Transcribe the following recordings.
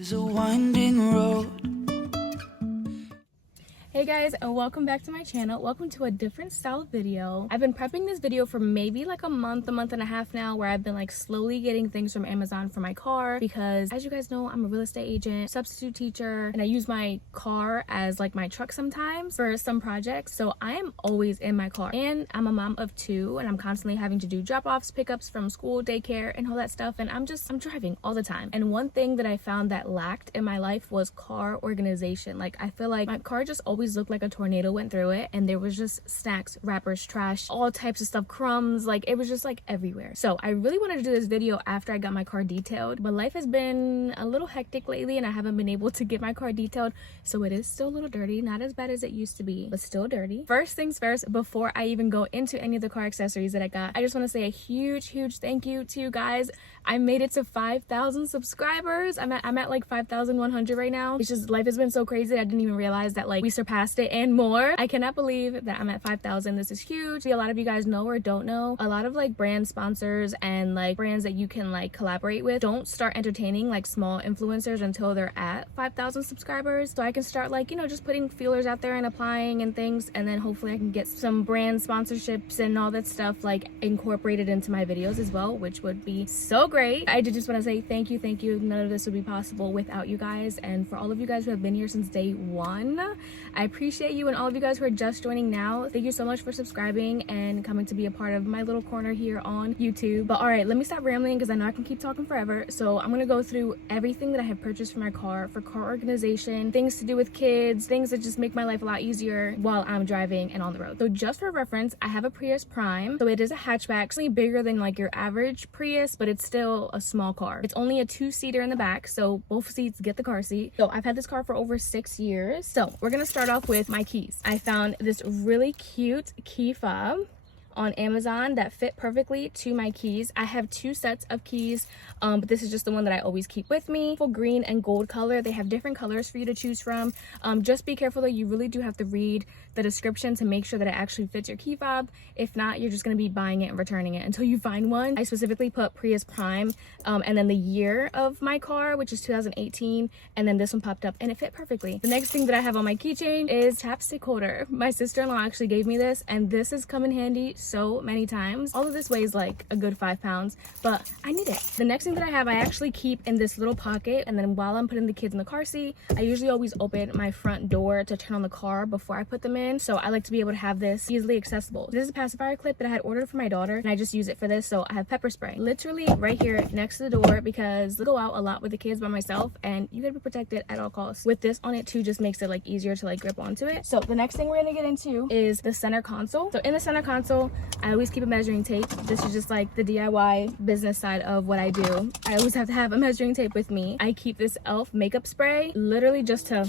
Is a winding road. Hey guys, and welcome back to my channel. Welcome to a different style video. I've been prepping this video for maybe like a month and a half now, where I've been like slowly getting things from Amazon for my car, because as you guys know, I'm a real estate agent, substitute teacher, and I use my car as like my truck sometimes for some projects. So I am always in my car, and I'm a mom of two, and I'm constantly having to do drop-offs, pickups from school, daycare, and all that stuff. And I'm driving all the time. And one thing that I found that lacked in my life was car organization. Like, I feel like my car just always looked like a tornado went through it, and there was just snacks, wrappers, trash, all types of stuff, crumbs, like it was just like everywhere. So I really wanted to do this video after I got my car detailed, but life has been a little hectic lately and I haven't been able to get my car detailed, so it is still a little dirty. Not as bad as it used to be, but still dirty. First things first, before I even go into any of the car accessories that I got, I just want to say a huge thank you to you guys. I made it to 5,000 subscribers. I'm at like 5,100 right now. It's just, life has been so crazy, I didn't even realize that like we surpassed it and more. I cannot believe that I'm at 5,000. This is huge. A lot of you guys know or don't know, a lot of like brand sponsors and like brands that you can like collaborate with don't start entertaining like small influencers until they're at 5,000 subscribers. So I can start like, you know, just putting feelers out there and applying and things, and then hopefully I can get some brand sponsorships and all that stuff like incorporated into my videos as well, which would be so great. I did just want to say thank you. None of this would be possible without you guys, and for all of you guys who have been here since day one, I appreciate you. And all of you guys who are just joining now, thank you so much for subscribing and coming to be a part of my little corner here on YouTube. But all right, let me stop rambling because I know I can keep talking forever. So I'm gonna go through everything that I have purchased for my car, for car organization, things to do with kids, things that just make my life a lot easier while I'm driving and on the road. So just for reference, I have a Prius Prime. So it is a hatchback, actually bigger than like your average Prius, but it's still a small car. It's only a 2-seater in the back, so both seats get the car seat. So I've had this car for over 6 years. So we're gonna start off with my keys. I found this really cute key fob on Amazon that fit perfectly to my keys. I have 2 sets of keys, but this is just the one that I always keep with me. Full green and gold color. They have different colors for you to choose from. Just be careful though, you really do have to read the description to make sure that it actually fits your key fob. If not, you're just going to be buying it and returning it until you find one. I specifically put Prius Prime and then the year of my car, which is 2018, and then this one popped up and it fit perfectly. The next thing that I have on my keychain is chapstick holder. My sister-in-law actually gave me this, and this has come in handy so many times. All of this weighs like a good 5 pounds, but I need it. The next thing that I have, I actually keep in this little pocket, and then while I'm putting the kids in the car seat, I usually always open my front door to turn on the car before I put them in. So I like to be able to have this easily accessible. This is a pacifier clip that I had ordered for my daughter, and I just use it for this. So I have pepper spray literally right here next to the door, because I go out a lot with the kids by myself and you gotta be protected at all costs. With this on it too, just makes it like easier to like grip onto it. So the next thing we're gonna get into is the center console. So in the center console, I always keep a measuring tape. This is just like the DIY business side of what I do. I always have to have a measuring tape with me. I keep this e.l.f. makeup spray literally just to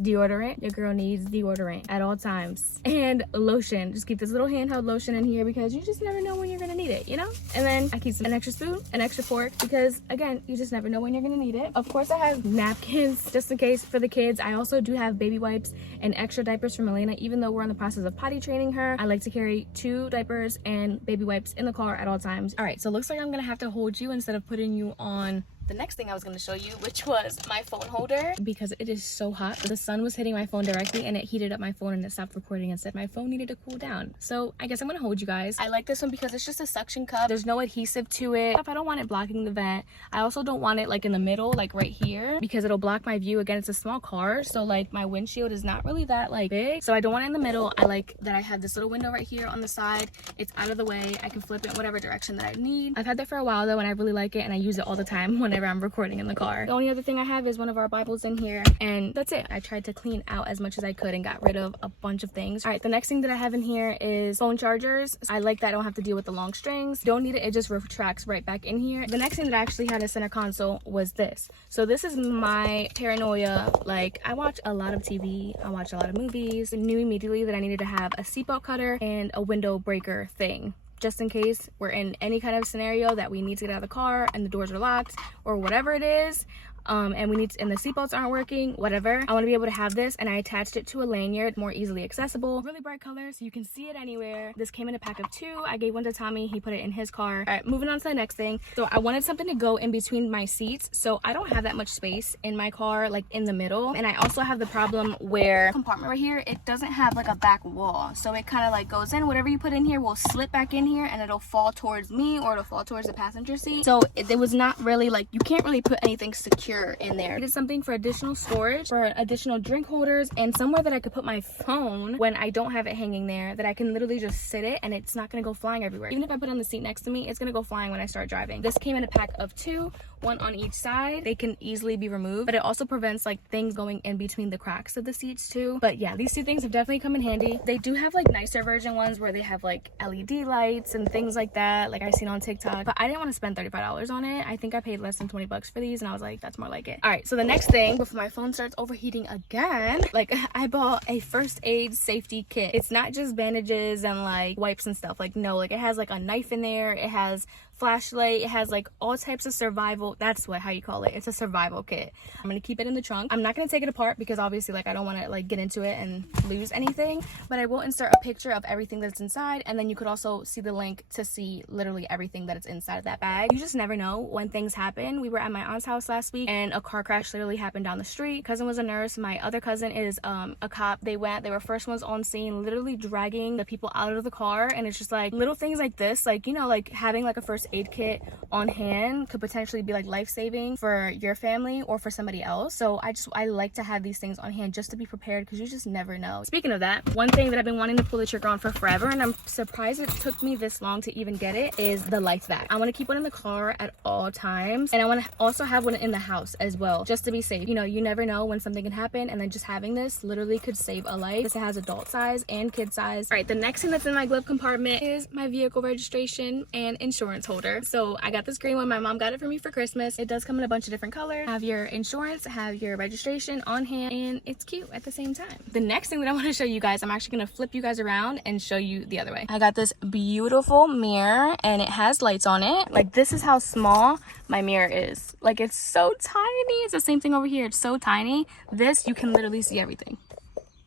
deodorant. Your girl needs deodorant at all times. And lotion. Just keep this little handheld lotion in here because you just never know when you're gonna need it, you know? And then I keep an extra spoon, an extra fork, because again, you just never know when you're gonna need it. Of course, I have napkins just in case for the kids. I also do have baby wipes and extra diapers for Milena. Even though we're in the process of potty training her, I like to carry 2 diapers and baby wipes in the car at all times. All right, so it looks like I'm gonna have to hold you instead of putting you on the next thing I was going to show you, which was my phone holder, because it is so hot. The sun was hitting my phone directly and it heated up my phone and it stopped recording and said my phone needed to cool down. So I guess I'm going to hold you guys. I like this one because it's just a suction cup. There's no adhesive to it. I don't want it blocking the vent. I also don't want it like in the middle, like right here, because it'll block my view. Again, it's a small car, so like my windshield is not really that like big, so I don't want it in the middle. I like that I have this little window right here on the side. It's out of the way. I can flip it whatever direction that I need. I've had that for a while though, and I really like it, and I use it all the time whenever I'm recording in the car. The only other thing I have is one of our Bibles in here, and that's it. I tried to clean out as much as I could and got rid of a bunch of things. All right, the next thing that I have in here is phone chargers. I like that I don't have to deal with the long strings. Don't need it. It just retracts right back in here. The next thing that I actually had a center console was this. So this is my paranoia. Like, I watch a lot of TV. I watch a lot of movies. I knew immediately that I needed to have a seatbelt cutter and a window breaker thing, just in case we're in any kind of scenario that we need to get out of the car and the doors are locked or whatever it is. and the seatbelts aren't working, whatever, I want to be able to have this. And I attached it to a lanyard, more easily accessible. Really bright color, so you can see it anywhere. This came in a pack of 2. I gave one to Tommy, he put it in his car. All right, moving on to the next thing. So I wanted something to go in between my seats, so I don't have that much space in my car, like in the middle. And I also have the problem where compartment right here, it doesn't have like a back wall, so it kind of like goes in. Whatever you put in here will slip back in here, and it'll fall towards me, or it'll fall towards the passenger seat. So it was not really like, you can't really put anything secure in there. I did something for additional storage, for additional drink holders, and somewhere that I could put my phone when I don't have it hanging there, that I can literally just sit it and it's not gonna go flying everywhere. Even if I put it on the seat next to me, it's gonna go flying when I start driving. This came in a pack of 2, one on each side. They can easily be removed, but it also prevents like things going in between the cracks of the seats too. But yeah, these 2 things have definitely come in handy. They do have like nicer version ones where they have like LED lights and things like that, like I seen on TikTok, but I didn't want to spend $35 on it. I think I paid less than 20 bucks for these, and I was like, that's more like it. All right, so the next thing, before my phone starts overheating again, like I bought a first aid safety kit. It's not just bandages and like wipes and stuff. Like no, like it has like a knife in there, it has flashlight, it has like all types of survival, that's how you call it. It's a survival kit. I'm gonna keep it in the trunk. I'm not gonna take it apart because obviously like I don't want to like get into it and lose anything, but I will insert a picture of everything that's inside, and then you could also see the link to see literally everything that is inside of that bag. You just never know when things happen. We were at my aunt's house last week and a car crash literally happened down the street. Cousin was a nurse, my other cousin is a cop. They were first ones on scene, literally dragging the people out of the car. And it's just like little things like this, like, you know, like having like a first aid kit on hand could potentially be like life-saving for your family or for somebody else. So I like to have these things on hand just to be prepared, because you just never know. Speaking of that, one thing that I've been wanting to pull the trigger on for forever, and I'm surprised it took me this long to even get it, is the life vest. I want to keep one in the car at all times, and I want to also have one in the house as well, just to be safe. You know, you never know when something can happen, and then just having this literally could save a life. This has adult size and kid size. All right, the next thing that's in my glove compartment is my vehicle registration and insurance holder. So I got this green one. My mom got it for me for Christmas. It does come in a bunch of different colors. Have your insurance, have your registration on hand, and it's cute at the same time. The next thing that I want to show you guys, I'm actually going to flip you guys around and show you the other way. I got this beautiful mirror and it has lights on it. Like, this is how small my mirror is. Like, it's so tiny. It's the same thing over here. It's so tiny. This, you can literally see everything.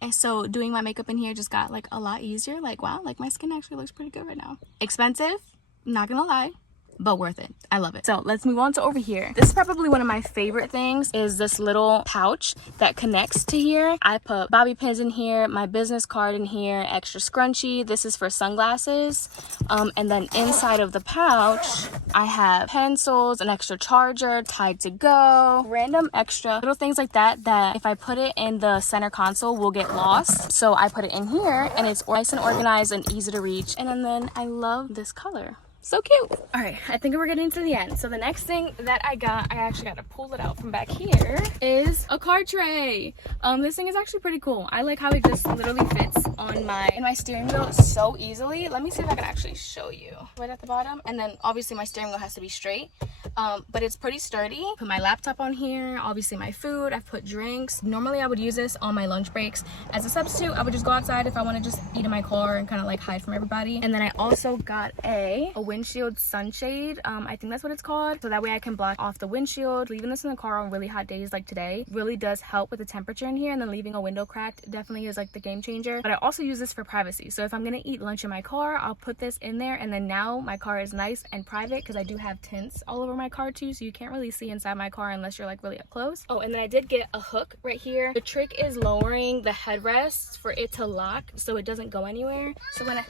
And so doing my makeup in here just got like a lot easier. Like, wow, like my skin actually looks pretty good right now. Expensive, not gonna lie, but worth it. I love it. So let's move on to over here. This is probably one of my favorite things, is this little pouch that connects to here. I put bobby pins in here, my business card in here, extra scrunchie. This is for sunglasses. And then inside of the pouch, I have pencils, an extra charger, Tide to go, random extra little things like that, that if I put it in the center console will get lost. So I put it in here, and it's nice and organized and easy to reach. And then I love this color. So cute. All right, I think we're getting to the end. So the next thing that I actually got to pull it out from back here, is a card tray. This thing is actually pretty cool. I like how it just literally fits on in my steering wheel so easily. Let me see if I can actually show you. Right at the bottom, and then obviously my steering wheel has to be straight. But it's pretty sturdy. Put my laptop on here, obviously my food, I've put drinks. Normally I would use this on my lunch breaks as a substitute. I would just go outside if I want to just eat in my car and kind of like hide from everybody. And then I also got a windshield sunshade. I think that's what it's called. So that way I can block off the windshield. Leaving this in the car on really hot days like today really does help with the temperature in here, and then leaving a window cracked definitely is like the game changer. But I also use this for privacy. So if I'm gonna eat lunch in my car, I'll put this in there, and then now my car is nice and private because I do have tints all over my car too, so you can't really see inside my car unless you're like really up close. Oh, and then I did get a hook right here. The trick is lowering the headrest for it to lock so it doesn't go anywhere. So when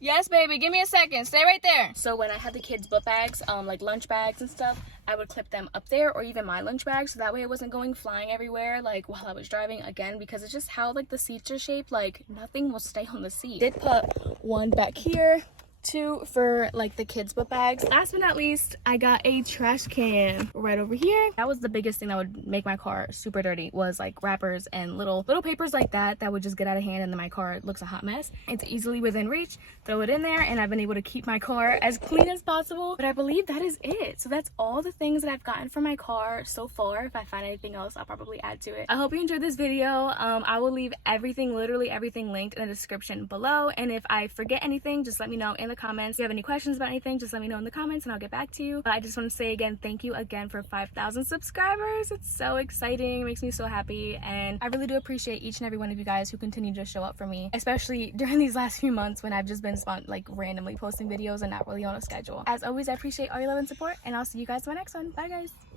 Yes, baby, give me a second. Stay right there. So when I had the kids' book bags, like lunch bags and stuff, I would clip them up there, or even my lunch bag, so that way it wasn't going flying everywhere like while I was driving, again, because it's just how like the seats are shaped, like nothing will stay on the seat. Did put one back here, two for like the kids' book bags. Last but not least, I got a trash can right over here. That was the biggest thing that would make my car super dirty, was like wrappers and little papers like that would just get out of hand, and then my car looks a hot mess. It's easily within reach. Throw it in there, and I've been able to keep my car as clean as possible. But I believe that is it. So that's all the things that I've gotten from my car so far. If I find anything else, I'll probably add to it. I hope you enjoyed this video. I will leave everything, literally everything, linked in the description below, and if I forget anything, just let me know in the the comments. If you have any questions about anything, just let me know in the comments and I'll get back to you. But I just want to say again, thank you again for 5,000 subscribers. It's so exciting. It makes me so happy. And I really do appreciate each and every one of you guys who continue to show up for me, especially during these last few months when I've just been randomly posting videos and not really on a schedule. As always, I appreciate all your love and support, and I'll see you guys in my next one. Bye guys.